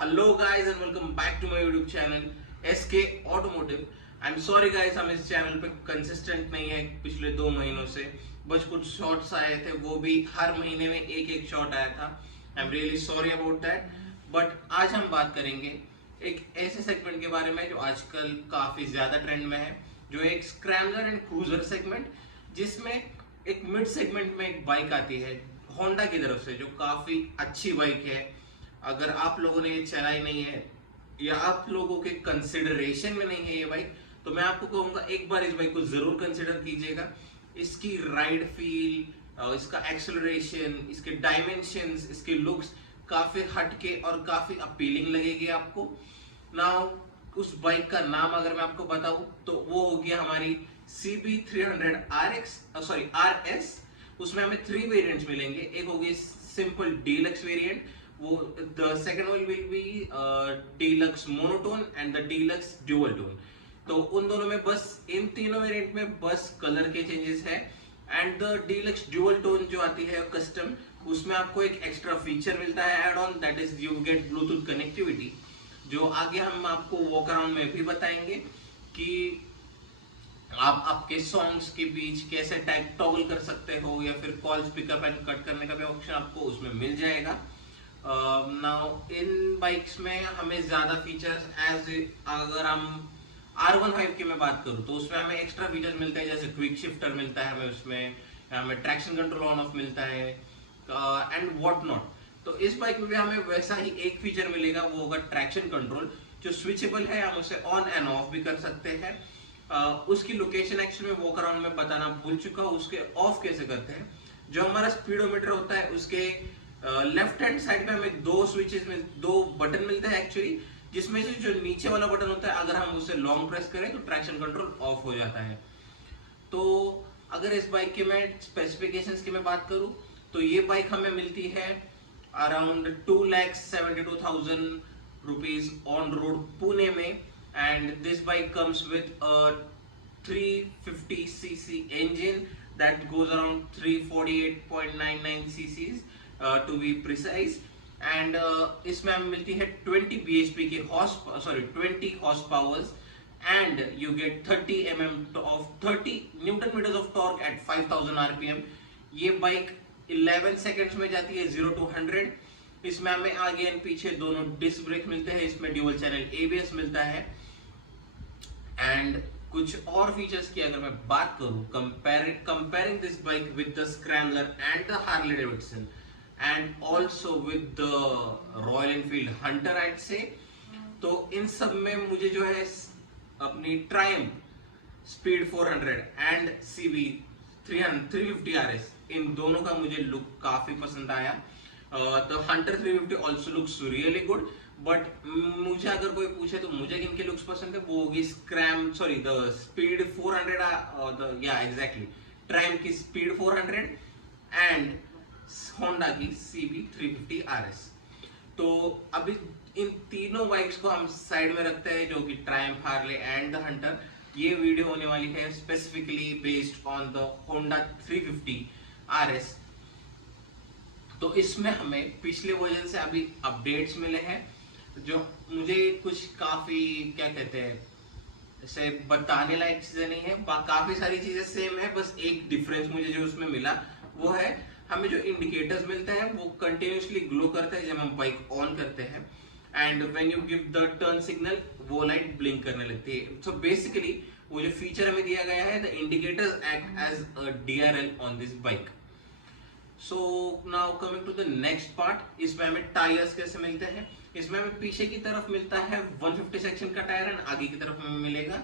Hello guys and welcome back to my YouTube channel SK automotive. I am sorry guys, हम इस channel पे consistent नहीं है पिछले 2 महीनों से। बस कुछ शॉर्ट्स आए थे, वो भी हर महीने में एक एक शॉट आया था। आई am really sorry about that. But आज हम बात करेंगे एक ऐसे सेगमेंट के बारे में जो आजकल काफी ज्यादा ट्रेंड में है, जो एक स्क्रैम्बलर एंड क्रूजर सेगमेंट, जिसमें एक मिड सेगमेंट में एक बाइक आती है होंडा की तरफ से, जो काफी अच्छी बाइक है। अगर आप लोगों ने ये चलाई नहीं है या आप लोगों के कंसिडरेशन में नहीं है ये बाइक, तो मैं आपको कहूंगा एक बार इस बाइक को जरूर कंसिडर कीजिएगा। इसकी राइड फील, इसका एक्सेलरेशन, इसके डायमेंशंस, इसके लुक्स काफी हटके और काफी अपीलिंग लगेगी आपको। नाउ उस बाइक का नाम अगर मैं आपको बताऊं तो वो हो गया हमारी CB300 RX, सॉरी RS। उसमें हमें 3 वेरिएंट्स मिलेंगे। एक होगी सिंपल डीलक्स वेरिएंट, वो the second one will be deluxe monotone and the deluxe dual tone. तो उन दोनों में बस, इन तीनों वेरिएंट में बस कलर के चेंजेस है। And the deluxe dual tone जो आती है कस्टम, उसमें आपको एक एक्स्ट्रा फीचर मिलता है add on, that is you get Bluetooth connectivity, जो आगे हम आपको वॉक अराउंड में भी बताएंगे कि आप आपके सॉन्ग्स के बीच कैसे टाइप टॉगल कर सकते हो, या फिर कॉल्स पिकअप एंड कट करने का भी ऑप्शन आपको उसमें मिल जाएगा। नाउ इन बाइक्स में हमें ज्यादा फीचर्स, एज अगर हम R15 की मैं बात करूँ तो उसमें हमें एक्स्ट्रा फीचर्स मिलते हैं, जैसे क्विक शिफ्टर मिलता है हमें उसमें, हमें ट्रैक्शन कंट्रोल ऑन ऑफ मिलता है एंड व्हाट नॉट। तो इस बाइक में भी हमें वैसा ही एक फीचर मिलेगा, वो होगा ट्रैक्शन कंट्रोल, जो स्विचेबल है। हम उसे ऑन एंड ऑफ भी कर सकते हैं। उसकी लोकेशन एक्चुअली में वॉक अराउंड में बताना भूल चुका हूँ, उसके ऑफ कैसे करते हैं। जो हमारा स्पीडोमीटर होता है उसके लेफ्ट हैंड साइड पे हमें 2 स्विचेस में 2 बटन मिलते हैं एक्चुअली, जिसमें से जो नीचे वाला बटन होता है, अगर हम उसे लॉन्ग प्रेस करें तो ट्रैक्शन कंट्रोल ऑफ हो जाता है। तो अगर इस बाइक के मैं स्पेसिफिकेशंस की मैं बात करूं तो ये बाइक हमें मिलती है around 2,72,000 rupees on road Pune में। And this bike comes with 350cc engine that goes around 348.99 cc's to be precise। And इसमें हमें मिलती है 20 bhp की 20 horse powers, and you get 30 newton meters of torque at 5000 rpm। ये bike 11 seconds में जाती है 0 to 100। इसमें हमें आगे एंड पीछे दोनों डिस्क ब्रेक मिलते हैं, इसमें ड्यूअल चैनल ABS मिलता है। एंड कुछ और फीचर्स की अगर मैं बात करूं, comparing this bike with the scrambler and the Harley Davidson and also with the Royal Enfield Hunter, I say, तो इन सब में मुझे जो है अपनी Triumph Speed 400 and CB 350 RS, इन दोनों का मुझे लुक काफी पसंद आया। The Hunter 350 also looks really good. But मुझे अगर कोई पूछे तो मुझे किनके लुक्स पसंद है, वो होगी द स्पीड 400, या एग्जैक्टली ट्रायम्फ की स्पीड 400 एंड होंडा की CB 350 RS। तो अभी इन तीनों बाइक्स को हम साइड में रखते हैं, जो कि Triumph, Harley and the Hunter. ये वीडियो होने वाली है specifically based on the Honda 350 RS। तो इसमें हमें पिछले वर्जन से अभी अपडेट्स मिले हैं, जो मुझे कुछ काफी, क्या कहते हैं, ऐसे बताने लायक चीजें नहीं है। काफी सारी चीजें सेम है, बस एक डिफरेंस मुझे जो उसमें मिला वो है, हमें जो इंडिकेटर्स मिलते हैं वो कंटिन्यूसली ग्लो करते हैं जब हम बाइक ऑन करते हैं, and when you give the turn signal वो लाइट ब्लिंक करने लगती है। सो बेसिकली वो जो फीचर हमें दिया गया है, the indicators act as a DRL on this bike. So now coming to the next part, इसमें हमें टायर्स कैसे मिलते हैं। इसमें हमें पीछे की तरफ मिलता है 150 सेक्शन का टायर, एंड आगे की तरफ हमें मिलेगा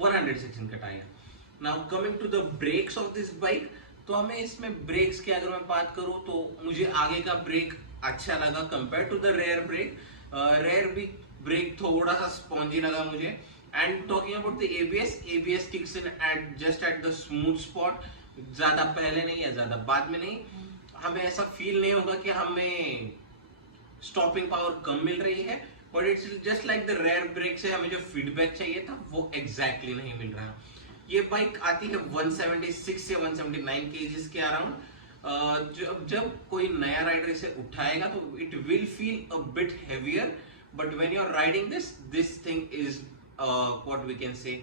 100 सेक्शन का tyre. Now coming to the brakes of this bike, तो हमें इसमें ब्रेक्स की अगर मैं बात करूं तो मुझे आगे का ब्रेक अच्छा लगा compare to the rear brake. Rear भी ब्रेक थोड़ा सा स्पॉन्जी लगा मुझे। And talking about the ABS kicks in just at the smooth spot, ज्यादा पहले नहीं या ज्यादा बाद में नहीं। हमें ऐसा फील नहीं होगा कि हमें स्टॉपिंग पावर कम मिल रही है, but it's just like the rear brake से हमें जो फीडबैक चाहिए था वो एग्जैक्टली नहीं मिल रहा। ये बाइक आती है 176 से 179 kgs के अराउंड। जब कोई नया राइडर इसे उठाएगा तो it will feel a bit heavier, but when you're riding this thing is what we can say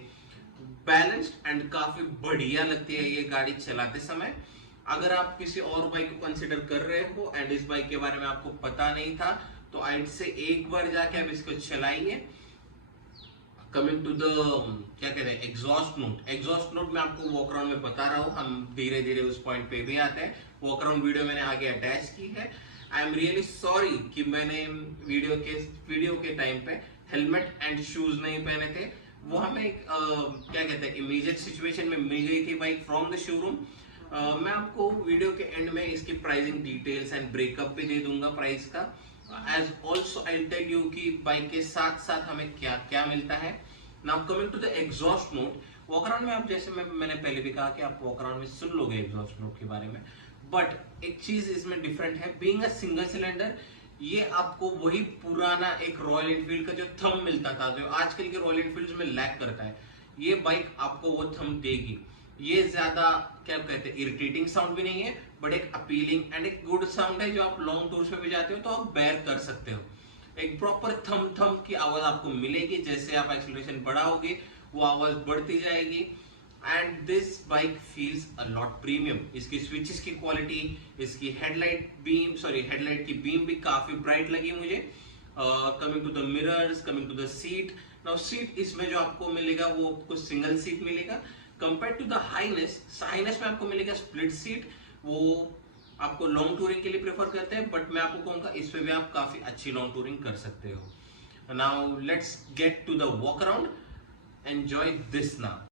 balanced and काफी बढ़िया लगती है ये गाड़ी चलाते समय। अगर आप किसी और बाइक को कंसिडर कर रहे हो एंड इस बाइक के बारे में आपको पता नहीं था, तो आइड से एक बार जाके आप इसको चलाइए। कमिंग टू द क्या कहते हैं एग्जॉस्ट नोट मैं आपको वॉक अराउंड में बता रहा हूँ, हम धीरे धीरे उस पॉइंट पे भी आते हैं। वॉक अराउंड वीडियो मैंने आगे अटैच की है। आई एम रियली सॉरी कि मैंने वीडियो के टाइम पे हेलमेट एंड शूज नहीं पहने थे। वो हमें क्या कहते हैं इमीडिएट सिचुएशन में मिल गई थी बाइक फ्रॉम द शोरूम। मैं आपको वीडियो के एंड में इसकी प्राइसिंग डिटेल्स एंड ब्रेकअप भी दे दूंगा प्राइस का। As also I tell you कि बाइक के साथ साथ हमें क्या क्या मिलता है। Now coming to the exhaust note, walk around में आप जैसे मैंने पहले भी कहा कि आप वॉक अराउंड में सुन लोगे एग्जॉस्ट नोट के बारे में, बट एक चीज इसमें डिफरेंट है। बीइंग अ सिंगल सिलेंडर, ये आपको वही पुराना एक रॉयल एनफील्ड का जो थंब मिलता था, जो आजकल के रॉयल एनफील्ड में लैक करता है, ये बाइक आपको वो थंब देगी। ये ज्यादा क्या कहते हैं इरिटेटिंग साउंड भी नहीं है, बट एक अपीलिंग एंड एक गुड साउंड है जो आप लॉन्ग टूर्स पे भी जाते हो तो आप बेयर कर सकते हो। एक प्रॉपर थंब थंब की आवाज आपको मिलेगी। जैसे आप एक्सीलरेशन बढ़ाओगे वो आवाज बढ़ती जाएगी and this bike feels a lot premium. इसकी स्विचेस की क्वालिटी, इसकी हेडलाइट की बीम भी काफी ब्राइट लगी मुझे। Coming to the mirrors, coming to the seat, now seat इसमें जो आपको मिलेगा वो आपको सिंगल सीट मिलेगा। कंपेयर टू द हाईनेस में आपको मिलेगा स्प्लिट सीट। वो आपको लॉन्ग टूरिंग के लिए प्रेफर करते हैं, बट मैं आपको कहूंगा इस पे भी आप काफी अच्छी लॉन्ग टूरिंग कर सकते हो। Now let's get to the walk around, enjoy this now.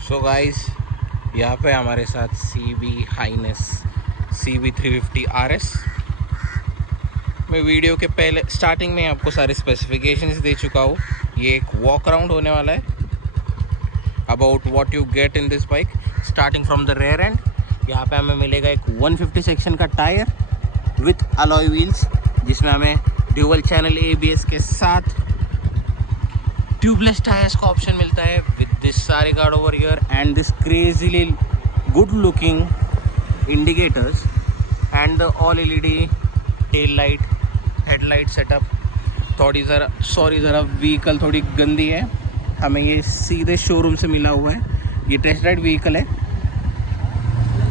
So guys, यहाँ पे हमारे साथ CB हाइनेस CB 350 RS। मैं वीडियो के पहले स्टार्टिंग में आपको सारे स्पेसिफिकेशंस दे चुका हूँ। ये एक वॉक अराउंड होने वाला है about what you get in this bike. Starting from the rear end, यहाँ पे हमें मिलेगा एक 150 सेक्शन का टायर विथ अलॉय व्हील्स, जिसमें हमें ड्यूअल चैनल ABS के साथ ट्यूबलेस टायर्स का ऑप्शन मिलता है विद दिस सारे guard over here and this crazily good looking indicators and the all LED tail light headlight setup. ज़रा व्हीकल थोड़ी गंदी है, हमें ये सीधे शोरूम से मिला हुआ है। ये टेस्ट राइड व्हीकल है।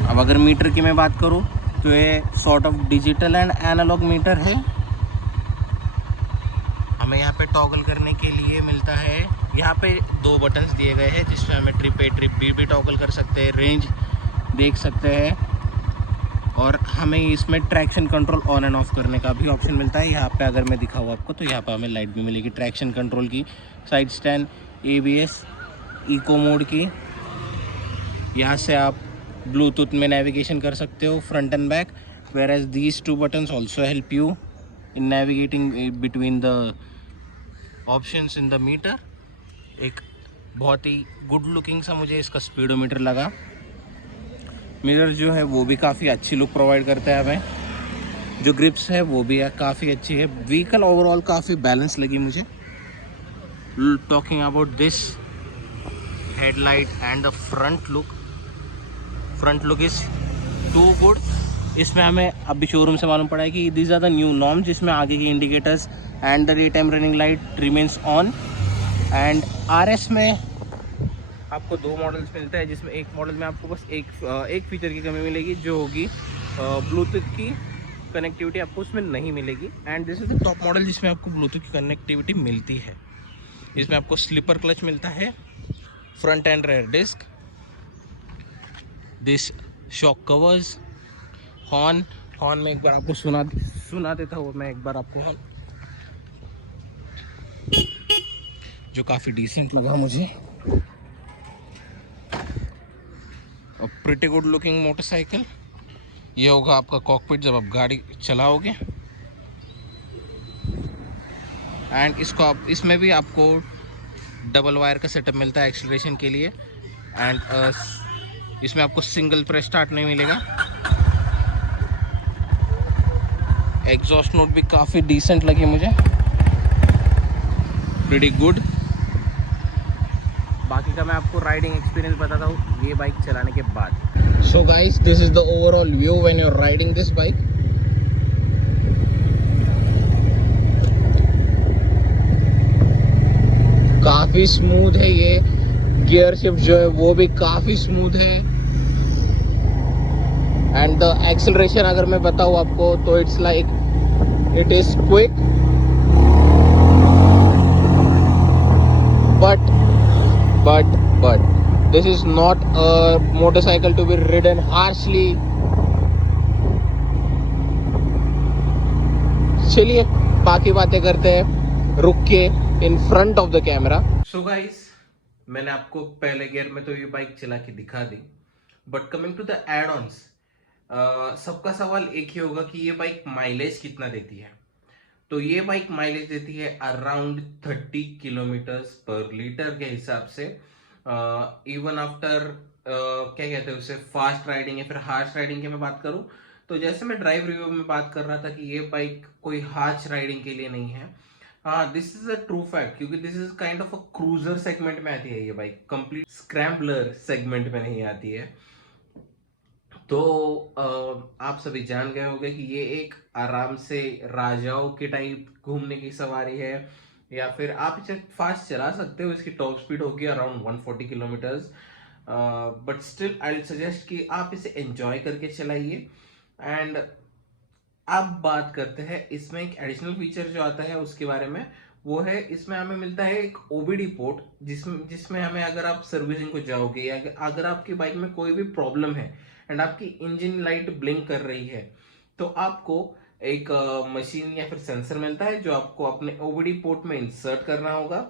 अब अगर मीटर की मैं बात करूँ तो ये sort of digital and analogue meter है। हमें यहाँ पे टॉगल करने के लिए मिलता है, यहाँ पे 2 बटन्स दिए गए हैं जिसमें हमें ट्रिप A ट्रिप B भी टॉगल कर सकते हैं, रेंज देख सकते हैं, और हमें इसमें traction control on end of करने का भी ऑप्शन मिलता है। यहाँ पे अगर मैं दिखाऊँ आपको तो यहाँ पे हमें लाइट भी मिलेगी ट्रैक्शन कंट्रोल की, side stand, ABS, eco mode की। यहाँ से आप ब्लूटूथ में नेविगेशन कर सकते हो front and back, whereas these 2 buttons also help you in navigating between the options in the meter. एक बहुत ही गुड लुकिंग सा मुझे इसका स्पीडोमीटर लगा। मिरर जो है वो भी काफ़ी अच्छी लुक प्रोवाइड करता है हमें। जो ग्रिप्स है वो भी काफ़ी अच्छी है। व्हीकल ओवरऑल काफ़ी बैलेंस लगी मुझे। Talking about this headlight and the front look is too good. इसमें हमें अभी शोरूम से मालूम पड़ा है कि these are the new norms, जिसमें आगे की indicators and the day time running light remains on. And RS में आपको 2 मॉडल्स मिलते हैं, जिसमें एक मॉडल में आपको बस एक फीचर की कमी मिलेगी, जो होगी ब्लूटूथ की कनेक्टिविटी आपको उसमें नहीं मिलेगी। And this is the top model जिसमें आपको ब्लूटूथ की कनेक्टिविटी मिलती है। इसमें आपको स्लीपर क्लच मिलता है, front and rear disc, this shock covers, horn में एक बार आपको सुना देता हूँ मैं एक बार आपको हॉर्न, जो काफ़ी डिसेंट लगा मुझे। प्रिटी गुड लुकिंग मोटरसाइकिल ये होगा आपका कॉकपिट जब आप गाड़ी चलाओगे। एंड इसको आप इसमें भी आपको डबल वायर का सेटअप मिलता है एक्सीलरेशन के लिए। एंड इसमें आपको सिंगल प्रेस स्टार्ट नहीं मिलेगा। एग्जॉस्ट नोट भी काफ़ी डिसेंट लगी मुझे, प्रीटी गुड। बाकी का मैं आपको राइडिंग एक्सपीरियंस बताता हूँ ये बाइक चलाने के बाद। So guys, this is the overall view when you are riding this bike. काफ़ी स्मूथ है ये, गियर शिफ्ट जो है वो भी काफ़ी स्मूथ है। एंड द एक्सेलरेशन अगर मैं बताऊँ आपको तो it's like it is quick but this is not a motorcycle to be ridden harshly. चलिए बाकी बातें करते हैं रुक के in front of the camera. So guys, मैंने आपको पहले गियर में तो ये बाइक चला के दिखा दी, but coming to the add ons, सबका सवाल एक ही होगा कि ये बाइक माइलेज कितना देती है। तो ये बाइक माइलेज देती है अराउंड 30 किलोमीटर्स पर लीटर के हिसाब से। इवन आफ्टर क्या कहते हैं उसे, फास्ट राइडिंग या फिर हार्श राइडिंग की मैं बात करूं तो जैसे मैं ड्राइव रिव्यू में बात कर रहा था कि ये बाइक कोई हार्श राइडिंग के लिए नहीं है। हाँ, this is a true fact, क्योंकि this is kind of a cruiser segment में आती है ये बाइक, कंप्लीट स्क्रैम्बलर सेगमेंट में नहीं आती है। तो आप सभी जान गए होंगे कि ये एक आराम से राजाओं के टाइप घूमने की सवारी है, या फिर आप इसे फास्ट चला सकते हो। इसकी टॉप स्पीड होगी around 140 kilometres, but still I will suggest कि आप इसे एंजॉय करके चलाइए। एंड अब बात करते हैं इसमें एक एडिशनल फीचर जो आता है उसके बारे में। वो है इसमें हमें मिलता है एक ओबीडी पोर्ट, जिसमें हमें अगर आप सर्विसिंग को जाओगे या अगर आपकी बाइक में कोई भी प्रॉब्लम है एंड आपकी इंजन लाइट ब्लिंक कर रही है तो आपको एक मशीन या फिर सेंसर मिलता है जो आपको अपने ओबीडी पोर्ट में इंसर्ट करना होगा,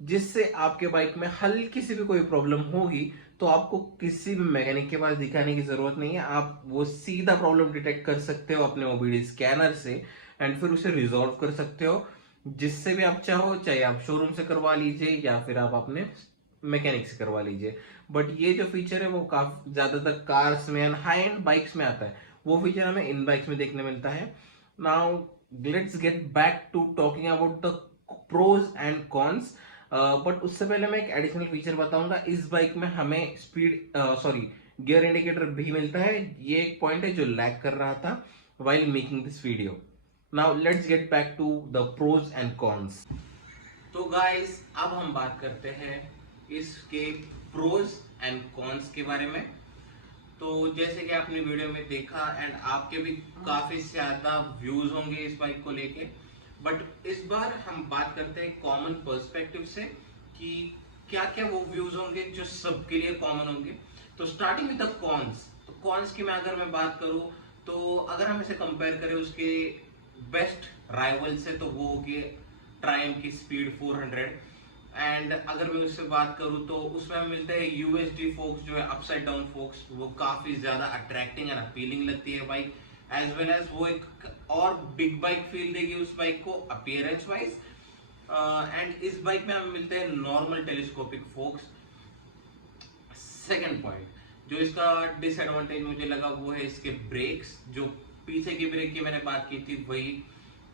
जिससे आपके बाइक में हल्की सी भी कोई प्रॉब्लम होगी तो आपको किसी भी मैकेनिक के पास दिखाने की जरूरत नहीं है। आप वो सीधा प्रॉब्लम डिटेक्ट कर सकते हो अपने ओबीडी स्कैनर से एंड फिर उसे रिजॉल्व कर सकते हो जिससे भी आप चाहो, चाहे आप शोरूम से करवा लीजिए या फिर आप अपने मैकेनिक से करवा लीजिए। बट ये जो फीचर है वो काफी ज्यादातर कार्स में एंड हाई एंड बाइक्स में आता है, वो फीचर हमें इन बाइक्स में देखने मिलता है। Now let's get back to talking about the pros and cons. But उससे पहले मैं एक एडिशनल फीचर बताऊंगा। इस बाइक में हमें गियर इंडिकेटर भी मिलता है। ये एक पॉइंट है जो लैग कर रहा था while making this video. Now let's get back to the pros and cons. तो गाइस, अब हम बात करते हैं इसके प्रोज एंड कॉन्स के बारे में। तो जैसे कि आपने वीडियो में देखा एंड आपके भी काफी ज्यादा व्यूज होंगे इस बाइक को लेके, बट इस बार हम बात करते हैं कॉमन पर्सपेक्टिव से कि क्या क्या वो व्यूज होंगे जो सबके लिए कॉमन होंगे। तो स्टार्टिंग विद द कॉन्स, तो कॉन्स की मैं अगर बात करूं तो अगर हम इसे कंपेयर करें उसके बेस्ट राइवल से तो वो होगी ट्रायम्फ की स्पीड 400। एंड अगर मैं उससे बात करूं तो उसमें हमें मिलता है यूएसडी फोक्स जो है अपसाइड डाउन फोक्स, वो काफी ज्यादा अट्रैक्टिंग एंड अपीलिंग लगती है बाइक, एज वेल एज वो एक और बिग बाइक फील देगी उस बाइक को अपीयरेंस वाइज। एंड इस बाइक में हमें मिलते हैं normal telescopic focus. Second point जो इसका डिसएडवांटेज मुझे लगा वो है इसके ब्रेक्स। जो पीछे की ब्रेक की मैंने बात की थी वही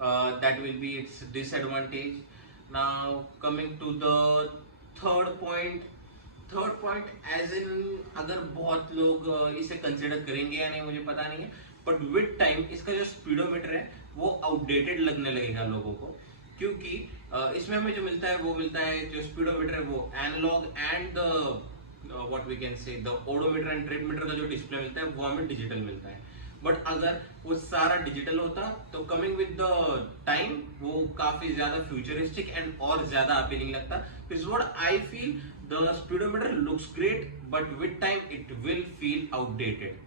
that will be its disadvantage. Now coming to the third point as in अगर बहुत लोग इसे कंसिडर करेंगे या नहीं मुझे पता नहीं है, बट विद टाइम इसका जो स्पीडोमीटर है वो आउटडेटेड लगने लगेगा लोगों को, क्योंकि इसमें हमें जो मिलता है वो मिलता है जो स्पीडोमीटर है वो analogue and what we can say the odometer and trip meter का जो डिस्प्ले मिलता है वो हमें डिजिटल मिलता है। बट अगर वो सारा डिजिटल होता तो कमिंग विद द टाइम वो काफी ज्यादा फ्यूचरिस्टिक एंड और ज्यादा अपीलिंग लगता। This is what I feel, the speedometer looks great but with time it will feel outdated.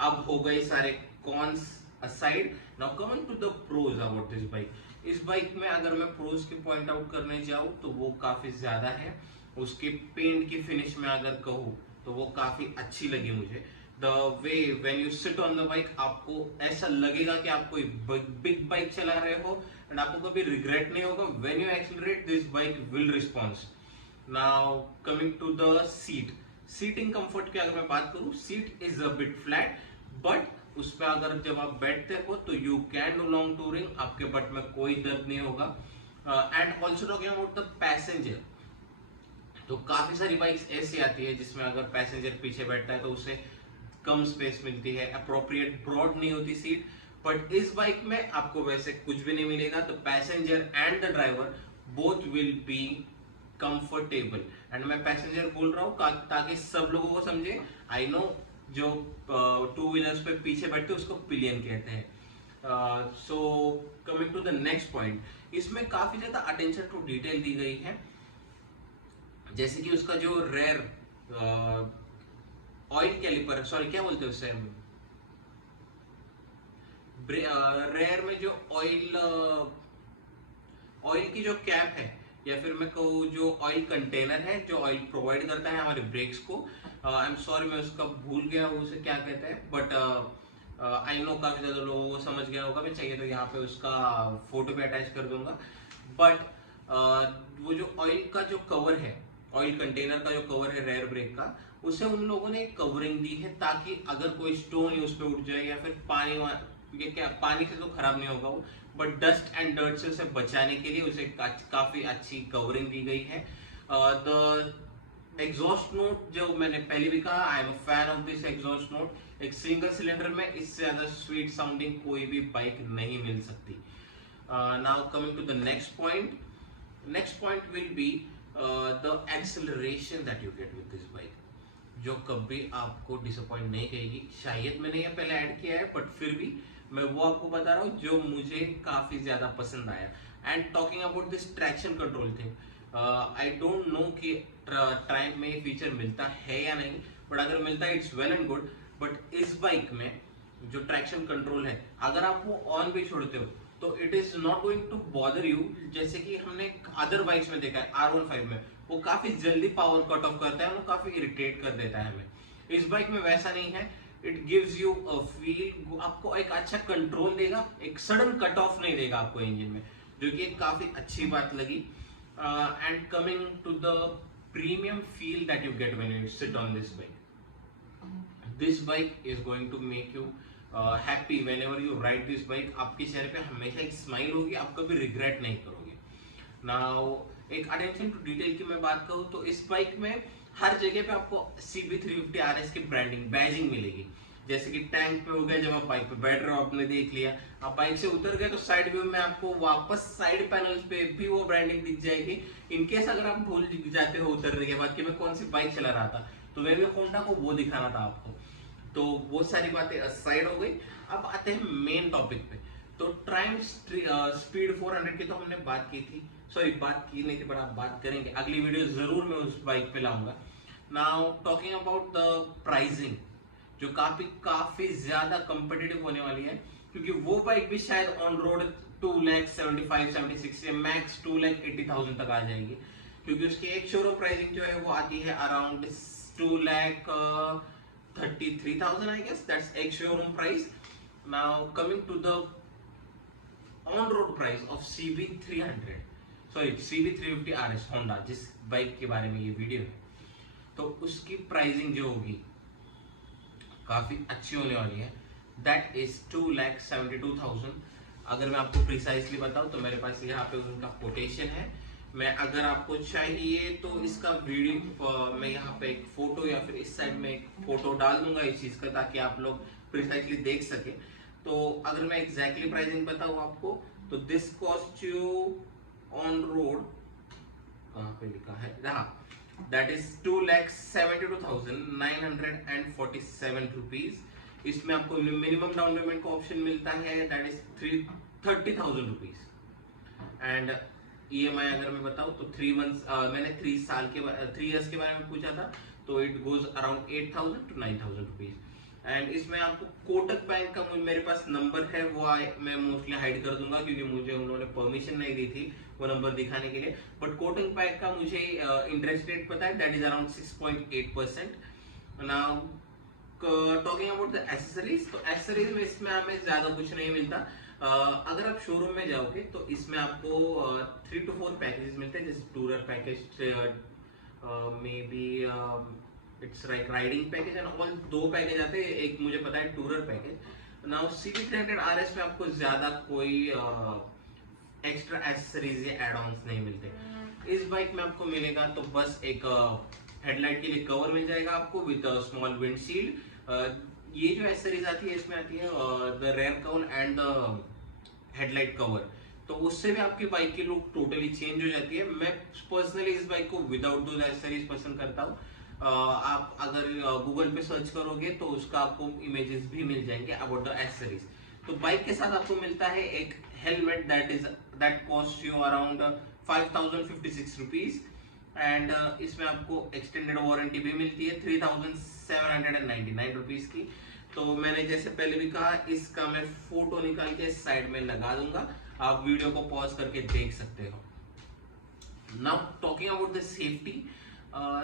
अब हो गए सारे cons aside, now coming to the pros about this bike. इस बाइक में अगर मैं प्रोज के पॉइंट आउट करने जाऊं तो वो काफी ज्यादा है। उसके पेंट की फिनिश में अगर कहूँ तो वो काफी अच्छी लगी मुझे, the way when you sit on the bike, आपको ऐसा लगेगा कि आप कोई बिग बाइक चला रहे हो, एंड आपको कभी रिग्रेट नहीं होगा. When you accelerate, this bike will response. Now coming to the seating comfort की अगर मैं बात करूं, seat is a bit flat, but उस पर अगर जब आप बैठते हो तो you can do long touring, आपके बट में कोई दर्द नहीं होगा. And also talking about the passenger, तो काफी सारी बाइक्स ऐसी आती है जिसमें अगर पैसेंजर पीछे बैठता है तो उसे कम स्पेस मिलती है, अप्रोप्रिएट ब्रॉड नहीं होती सीट. बट इस बाइक में आपको वैसे कुछ भी नहीं मिलेगा. तो passenger and the driver both will be comfortable. एंड मैं पैसेंजर बोल रहा हूँ ताकि सब लोगों को समझे. आई नो जो टू व्हीलर्स पे पीछे बैठते हैं उसको पिलियन कहते हैं. So coming to the next point, इसमें काफी ज्यादा अटेंशन टू डिटेल दी गई है. जैसे कि उसका जो रेयर ऑयल कैलिपर, सॉरी क्या बोलते हैं उससे, रेयर में जो ऑयल की जो कैप है, या फिर मैं कहूँ जो ऑयल कंटेनर है जो ऑयल प्रोवाइड करता है हमारे ब्रेक्स को. आई एम सॉरी मैं उसका भूल गया उसे क्या कहते हैं, बट आई नो काफी ज्यादा लोगों को समझ गया होगा. मैं चाहिए तो यहाँ पे उसका फोटो भी अटैच कर दूंगा. बट वो जो ऑयल का जो कवर है, ऑयल कंटेनर का जो कवर है रेयर ब्रेक का, उसे उन लोगों ने कवरिंग दी है ताकि अगर कोई स्टोन उस पर उठ जाए या फिर पानी से तो खराब नहीं होगा वो, बट डस्ट एंड डर्ट से उसे बचाने के लिए उसे काफी अच्छी कवरिंग दी गई है. द एग्जॉस्ट नोट, जो मैंने पहले भी कहा, I am a fan of this exhaust note. एक सिंगल सिलेंडर में इससे ज्यादा स्वीट साउंडिंग कोई भी बाइक नहीं मिल सकती. Now coming to the next point will be the acceleration that you get with this bike, जो कभी आपको डिसअपॉइंट नहीं करेगी. शायद मैंने ये पहले ऐड किया है, बट फिर भी मैं वो आपको बता रहा हूँ जो मुझे काफी ज्यादा पसंद आया. And talking about this traction control thing, I don't know कि ट्राइब में ये फीचर मिलता है या नहीं, बट अगर मिलता है it's well and good. But इस बाइक में जो ट्रैक्शन कंट्रोल है, अगर आप वो ऑन भी छोड़ते हो तो it is not going to bother you. जैसे कि हमने अदर बाइक्स में देखा है, R15 में वो काफी जल्दी पावर कट ऑफ करता है, वो काफी इरिटेट कर देता है हमें. इस बाइक में वैसा नहीं है. It gives you a feel, आपको एक अच्छा कंट्रोल देगा, एक सडन कट ऑफ नहीं देगा आपको इंजन में, जो कि एक काफी अच्छी बात लगी. And coming to the premium feel that you get when you sit on this bike, this bike is going to make you happy whenever you ride this bike. आपके चेहरे पे हमेशा एक स्माइल होगी, आप कभी रिग्रेट नहीं करोगे. नाउ एक अटेंशन टू डिटेल की मैं बात करूं तो इस बाइक में हर जगह पे आपको CB350 RS की ब्रांडिंग बैजिंग मिलेगी. जैसे कि टैंक पे हो गया, जब आप बाइक पे बैठ रहे हो आपने देख लिया, आप बाइक से उतर गए तो साइड व्यू में आपको वापस साइड पैनल्स पे भी वो ब्रांडिंग दिख जाएगी. इनकेस अगर आप भूल जाते हो उतरने के बाद कि मैं कौन सी बाइक चला रहा था, तो वे होंडा को वो दिखाना था आपको. तो वो सारी बातें साइड हो गई. अब आते हैं मेन टॉपिक पे. तो ट्रायम्फ स्पीड 400 की तो हमने बात की थी, सॉरी बात की नहीं थी, बट आप बात करेंगे, अगली वीडियो जरूर मैं उस बाइक पे लाऊंगा. Now talking about the pricing, जो काफी ज्यादा कॉम्पिटिटिव होने वाली है, क्योंकि वो बाइक भी शायद ऑन रोड 2,75,76 या मैक्स 2,80,000 तक आ जाएगी, क्योंकि उसकी एक शोरूम प्राइसिंग जो है वो आती है अराउंड 2,33,000 आई गेस, दैट्स एक showroom price. Now coming to the on road price of CB350 RS Honda, जिस बाइक के बारे में ये वीडियो है, तो उसकी प्राइसिंग जो होगी काफी अच्छी होने वाली है. That is 2,72,000. अगर मैं आपको प्रिसाइसली बताऊं तो मेरे पास यहाँ पे उनका कोटेशन है. मैं अगर आपको चाहिए तो इसका वीडियो मैं यहाँ पे एक फोटो या फिर इस साइड में एक फोटो डाल दूंगा इस चीज का, ताकि आप लोग प्रिसाइसली देख सके. तो अगर मैं एग्जैक्टली प्राइसिंग बताऊं आपको, तो this cost you on road, कहाँ पे लिखा है, दैट इज 2,72,947 रुपीज. इसमें आपको मिनिमम डाउन पेमेंट का ऑप्शन मिलता है, that is 30,000 rupees. And EMI अगर मैं बताऊं तो 3 मंथ्स, मैंने 3 इयर्स के बारे में पूछा था, तो it goes around 8,000 to 9,000 rupees. And इसमें आपको कोटक बैंक का मेरे पास नंबर है, वो मैं मोस्टली हाइड कर दूंगा, क्योंकि मुझे उन्होंने परमिशन नहीं दी थी वो नंबर दिखाने के लिए. बट कोटक बैंक का मुझे इंटरेस्ट रेट पता है, that is around 6.8%. Now talking about the accessories, तो एसेसरीज में इसमें हमें ज्यादा कुछ नहीं मिलता। अगर आप शोरूम में जाओगे तो इसमें आपको 3 to 4 पैकेजेस मिलते हैं, जैसे tourer package, may be it's like riding package and all, 2 package आते हैं, एक मुझे पता है tourer package. Now CB300 RS में आपको ज्यादा कोई एक्स्ट्रा एसेसरीज या एड ऑन्स नहीं मिलते। इस बाइक में आपको मिलेगा तो बस एक हेडलाइट के लिए कवर मिल जाएगा आपको विद स्मॉल विंडशील्ड। ये जो एसेसरीज आती है इसमें आती है the rear cover and the headlight cover, तो उससे भी आपकी बाइक की लुक टोटली चेंज हो जाती है। मैं पर्सनली इस बाइक को विदाउट दो एसेसरीज पसंद करता हूँ। आप अगर गूगल पे सर्च करोगे तो उसका आपको इमेजेस भी मिल जाएंगे अबाउट द एसेसरीज। तो बाइक के साथ आपको मिलता है एक helmet that cost you around 5056 rupees and इसमें आपको एक्सटेंडेड वारंटी भी मिलती है 3799 रुपीज की। तो मैंने जैसे पहले भी कहा, इसका मैं फोटो निकाल के साइड में लगा दूंगा, आप वीडियो को पॉज करके देख सकते हो। Now talking about the safety,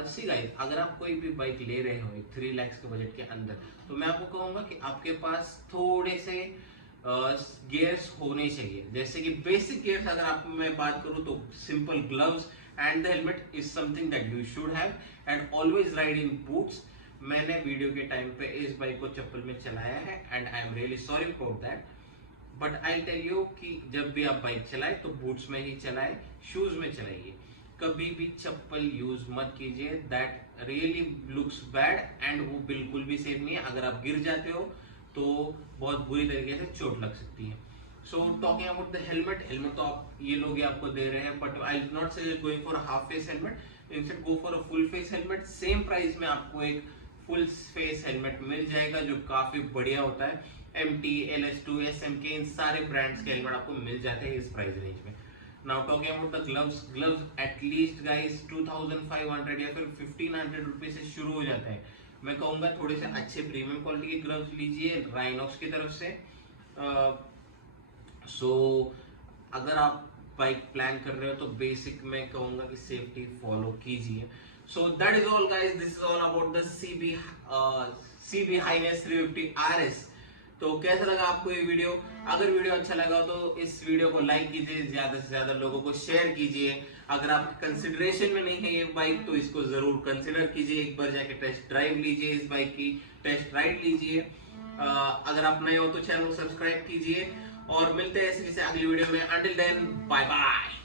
see guys, अगर आप कोई भी बाइक ले रहे हो 3 लाख के बजट के अंदर, तो मैं आपको कहूंगा कि आपके पास थोड़े से गियर्स होने चाहिए। जैसे कि बेसिक गियर्स अगर आप मैं बात करूं तो simple gloves and the helmet is something that you should have and always ride in boots. मैंने वीडियो के टाइम पे इस बाइक को चप्पल में चलाया है and I am really sorry about that, but I tell you कि जब भी आप बाइक चलाए तो बूट्स में ही चलाए, शूज में चलाइए, कभी भी चप्पल यूज मत कीजिए, that really looks bad and वो बिल्कुल भी सेफ नहीं है। अगर आप गिर जाते हो तो बहुत बुरी तरीके से चोट लग सकती है। So talking about the helmet, helmet तो आप ये लोग आपको दे रहे हैं, but I will not suggest going for half face helmet, instead go for a full face helmet. Same price में आपको एक फुल फेस हेलमेट मिल जाएगा जो काफी बढ़िया होता है। MT, LS2, SMK, इन सारे ब्रांड्स के हेलमेट आपको मिल जाते हैं इस प्राइस रेंज में। Now talking about the gloves at least guys 2500 या फिर 1500 रुपीज से शुरू हो जाता है। मैं कहूंगा थोड़े से अच्छे प्रीमियम क्वालिटी के ग्लव्स लीजिए राइनॉक्स की तरफ से। सो अगर आप बाइक प्लान कर रहे हो तो बेसिक मैं कहूंगा कि सेफ्टी फॉलो कीजिए। So that is all guys, this is all about the CB Highness 350 RS। तो कैसा लगा आपको ये वीडियो? अगर वीडियो अच्छा लगा तो इस वीडियो को लाइक कीजिए, ज्यादा से ज्यादा लोगों को शेयर कीजिए। अगर आप कंसिडरेशन में नहीं है ये बाइक तो इसको जरूर कंसिडर कीजिए, एक बार जाके टेस्ट ड्राइव लीजिए, इस बाइक की टेस्ट राइड लीजिए। अगर आप नए हो तो चैनल को सब्सक्राइब कीजिए और मिलते हैं ऐसे अगली वीडियो में। Until then bye bye.